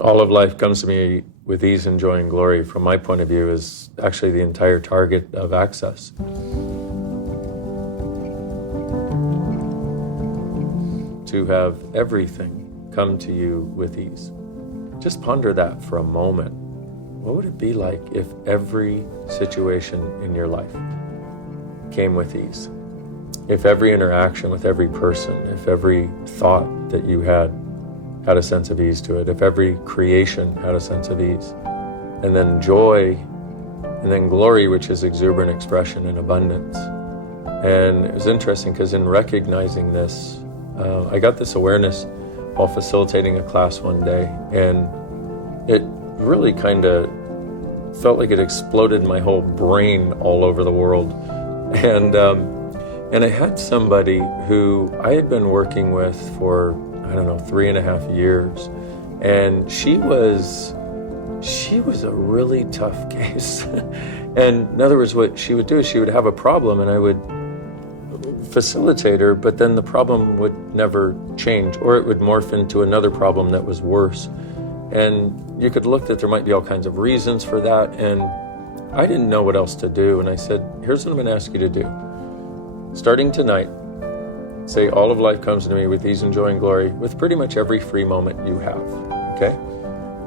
All of life comes to me with ease and joy and glory, from my point of view, is actually the entire target of Access. To have everything come to you with ease. Just ponder that for a moment. What would it be like if every situation in your life came with ease? If every interaction with every person, if every thought that you had a sense of ease to it, if every creation had a sense of ease, and then joy, and then glory, which is exuberant expression and abundance. And it was interesting because in recognizing this, I got this awareness while facilitating a class one day, and it really kind of felt like it exploded my whole brain all over the world. And I had somebody who I had been working with for 3.5 years, and she was a really tough case. And in other words, what she would do is she would have a problem, and I would facilitate her, but then the problem would never change, or it would morph into another problem that was worse. And you could look that there might be all kinds of reasons for that, and I didn't know what else to do. And I said, here's what I'm going to ask you to do. Starting tonight, say, all of life comes to me with ease and joy and glory, with pretty much every free moment you have, okay?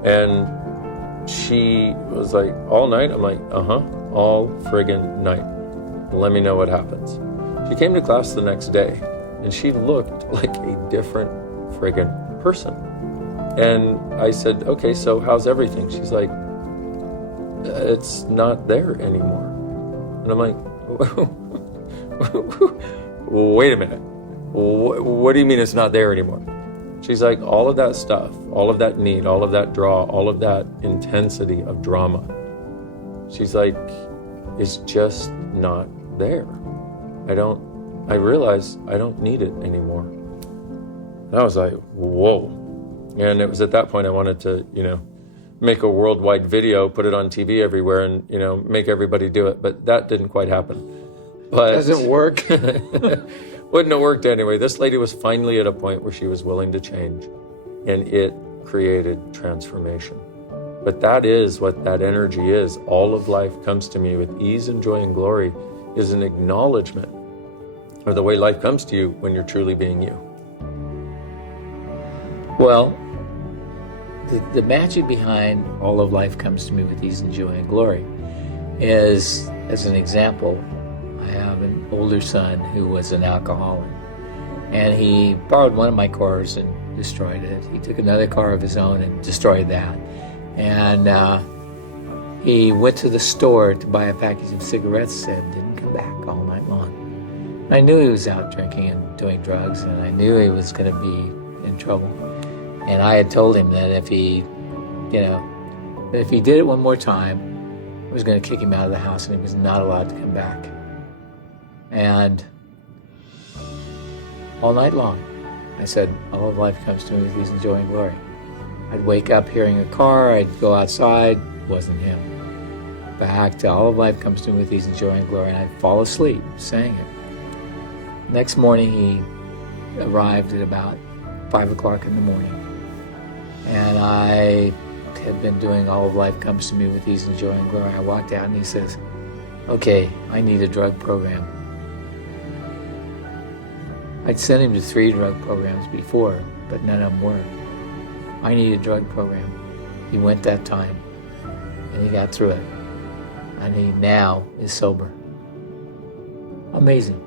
And she was like, all night? I'm like, all friggin' night. Let me know what happens. She came to class the next day, and she looked like a different friggin' person. And I said, okay, so how's everything? She's like, it's not there anymore. And I'm like, wait a minute. What do you mean it's not there anymore? She's like, all of that stuff, all of that need, all of that draw, all of that intensity of drama, she's like, it's just not there. I realize I don't need it anymore. And I was like, whoa. And it was at that point I wanted to, make a worldwide video, put it on TV everywhere, and, make everybody do it. But that didn't quite happen. But doesn't work. Wouldn't have worked anyway. This lady was finally at a point where she was willing to change, and it created transformation. But that is what that energy is. All of life comes to me with ease and joy and glory is an acknowledgement of the way life comes to you when you're truly being you. Well, the magic behind all of life comes to me with ease and joy and glory is, as an example, I have an older son who was an alcoholic, and he borrowed one of my cars and destroyed it. He took another car of his own and destroyed that. And he went to the store to buy a package of cigarettes and didn't come back all night long. I knew he was out drinking and doing drugs, and I knew he was going to be in trouble. And I had told him that if he did it one more time, I was going to kick him out of the house, and he was not allowed to come back. And all night long, I said, all of life comes to me with ease and joy and glory. I'd wake up hearing a car, I'd go outside, wasn't him. Back to all of life comes to me with ease and joy and glory, and I'd fall asleep saying it. Next morning, he arrived at about 5 o'clock in the morning, and I had been doing all of life comes to me with ease and joy and glory. I walked out, and he says, okay, I need a drug program. I'd sent him to 3 drug programs before, but none of them worked. I need a drug program. He went that time, and he got through it. And he now is sober. Amazing.